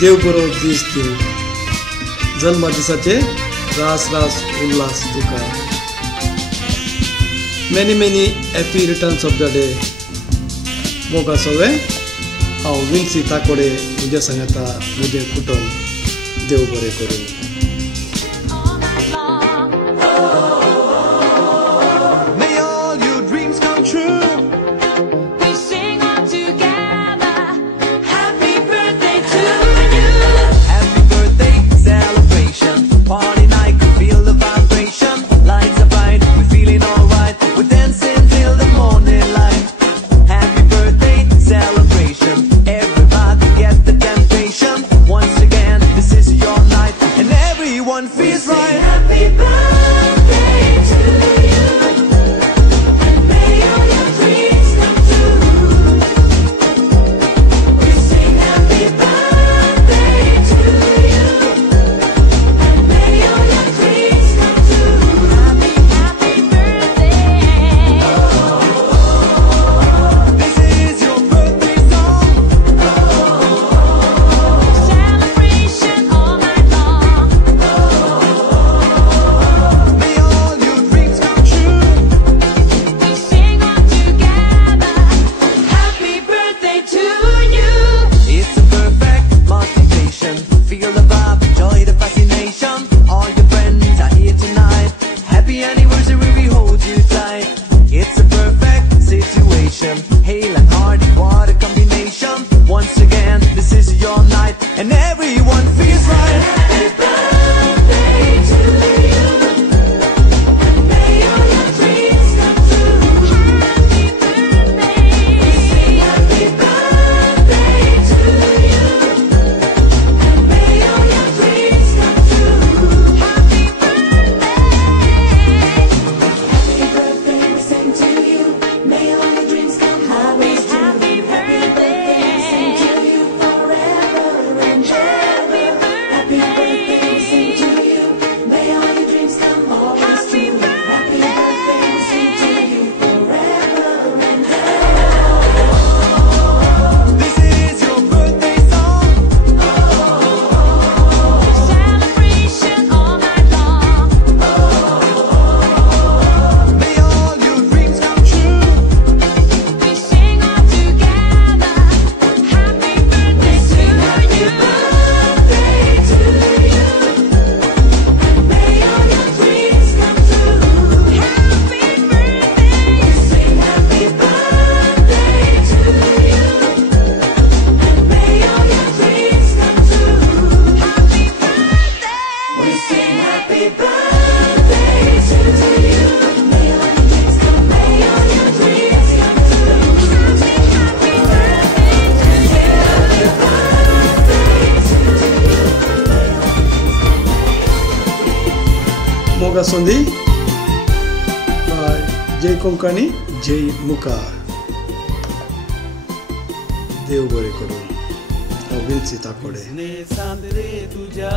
देव बरो दीस दिव जल्मा दिसाचे रास रास उल्हास तुका many happy returns of the day Moga सवे हांव विन्सी ताकोडे मुझे सांगता मुझे कुटुंब देव बरें करूं मोगा सोंदी जय कोंकणी जय मुखार देव बरें करूं विन्सी ताकोडे सांद्रे तुझ्या